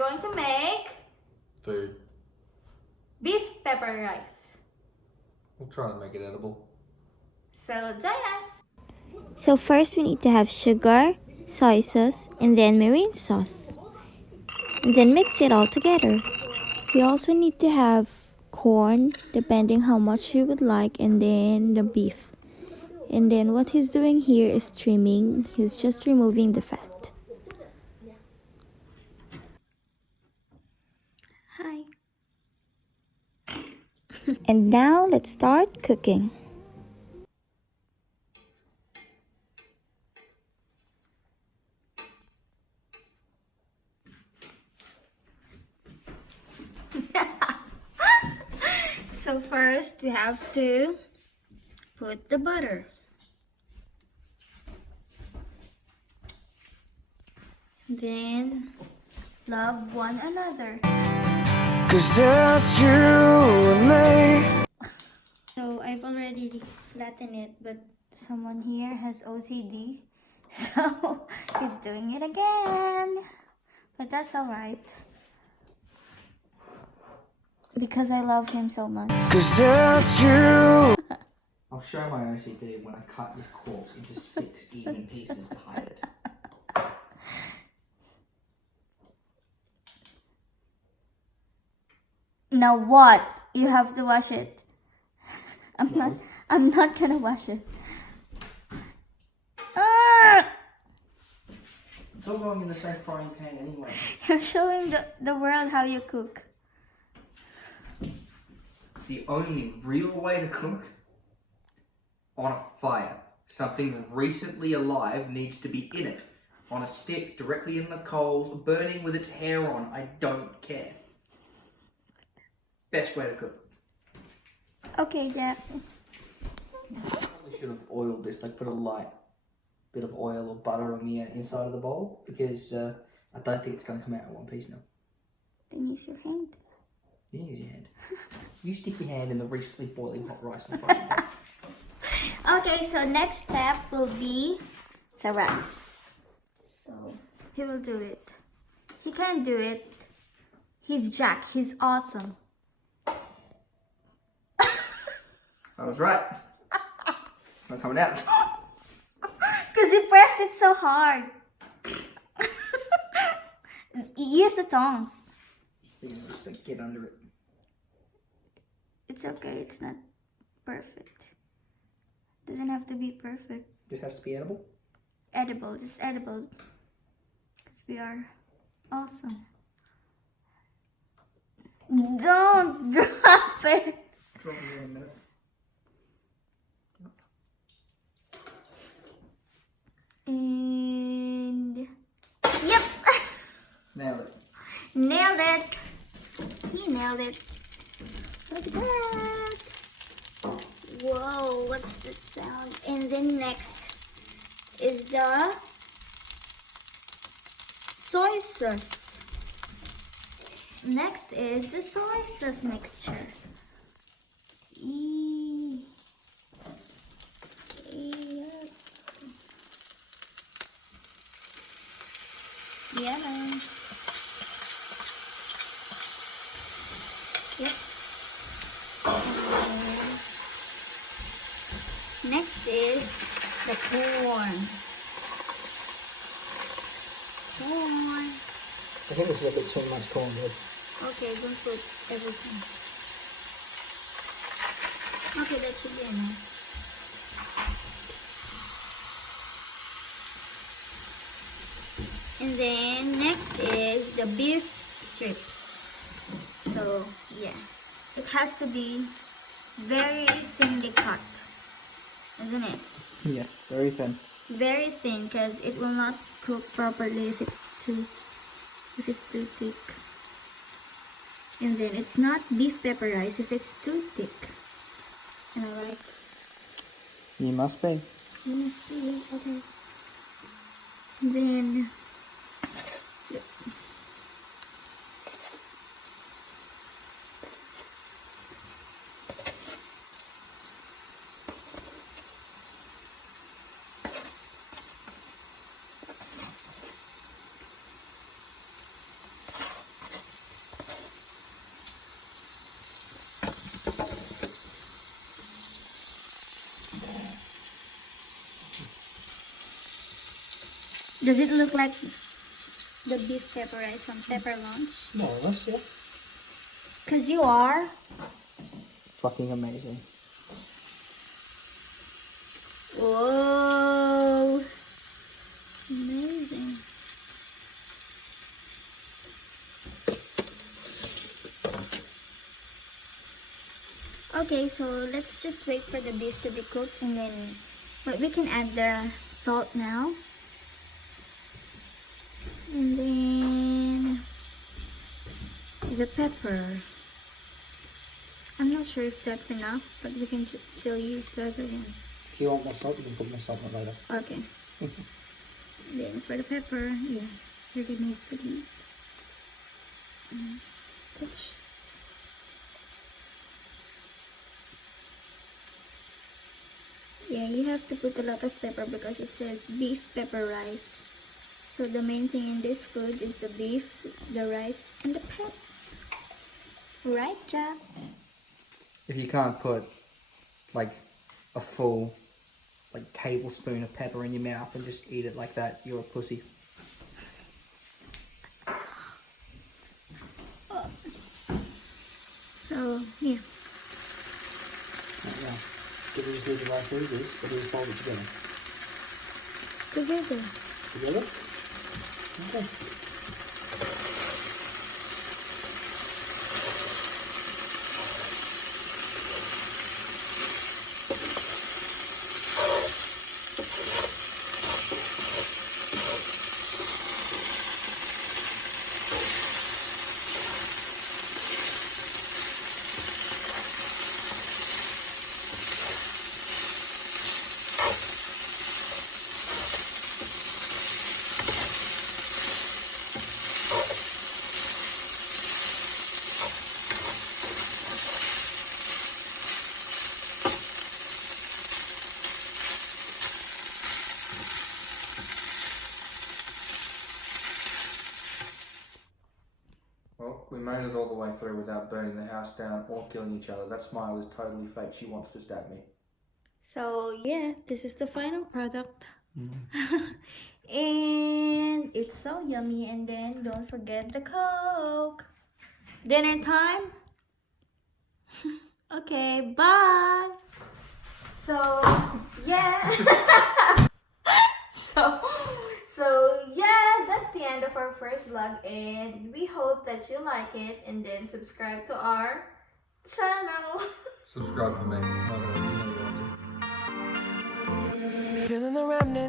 going to make Food. beef pepper rice. We'll try to make it edible. So join us. So first we need to have sugar, soy sauce, and then marine sauce. And then mix it all together. We also need to have corn, depending how much you would like, and then the beef. And then what he's doing here is trimming. He's just removing the fat. Hi. And now let's start cooking. So first we have to put the butter. Then love one another. 'Cause that's you and me. So I've already flattened it, but someone here has OCD. So he's doing it again. But that's alright. Because I love him so much. 'Cause that's you. I'll show my OCD when I cut this corpse into 6 even pieces to hide it. Now what? You have to wash it. I'm not gonna wash it. Ah! It's all going in the same frying pan anyway. You're showing the world how you cook. The only real way to cook on a fire. Something recently alive needs to be in it. On a stick, directly in the coals, burning with its hair on. I don't care. Best way to cook. Okay, yeah. Probably should have oiled this, like put a light bit of oil or butter on the inside of the bowl, because I don't think it's going to come out in one piece now. Then use your hand. You use your hand. You stick your hand in the recently boiling hot rice in front of you. Okay, so next step will be the rice. So he will do it. He can do it. He's Jack. He's awesome. I was right. It's not coming out. Because you pressed it so hard. Use the tongs. Just like get under it. It's okay. It's not perfect. Doesn't have to be perfect. This has to be edible. Edible. Just edible. Because we are awesome. Don't drop it. Drop it in a minute. And yep. Nailed it. Nailed it. He nailed it. Look at that. Whoa, what's the sound? And then next is the soy sauce. Next is the soy sauce mixture. Yeah. Yep. Next is the corn. I think this is a bit too much cornbread. Okay, don't put everything. Okay, that should be enough. And then next is the beef strips. So yeah, it has to be very thinly cut, isn't it? Yeah, very thin. Very thin, because it will not cook properly if it's too thick. And then it's not beef pepper rice if it's too thick. Am I right? You must be. You must be okay. Then yep. Does it look like the beef pepper rice from Pepper Lunch? More or less, yeah. Cause you are. Fucking amazing. Whoa. Amazing. Okay, so let's just wait for the beef to be cooked and then we can add the salt now. And then the pepper. I'm not sure if that's enough, but we can still use the other one. If you want more salt, you can put more salt on it later. Okay. Then for the pepper, yeah, really needs to be. That's yeah, you have to put a lot of pepper because it says beef pepper rice. So the main thing in this food is the beef, the rice, and the pepper. Right, Jack? If you can't put like a full like tablespoon of pepper in your mouth and just eat it like that, you're a pussy. So yeah. Right now, do we just leave the rice as it is, or do we fold it together? Together. Together? Okay. Well, we made it all the way through without burning the house down or killing each other. That smile is totally fake. She wants to stab me. So yeah, this is the final product. And it's so yummy. And then don't forget the Coke. Dinner time. Okay, bye. So yeah. so yeah, that's the end of our first vlog, and we hope that you like it, and then subscribe to our channel. Subscribe for me. No, you know you want to. Feeling the remnants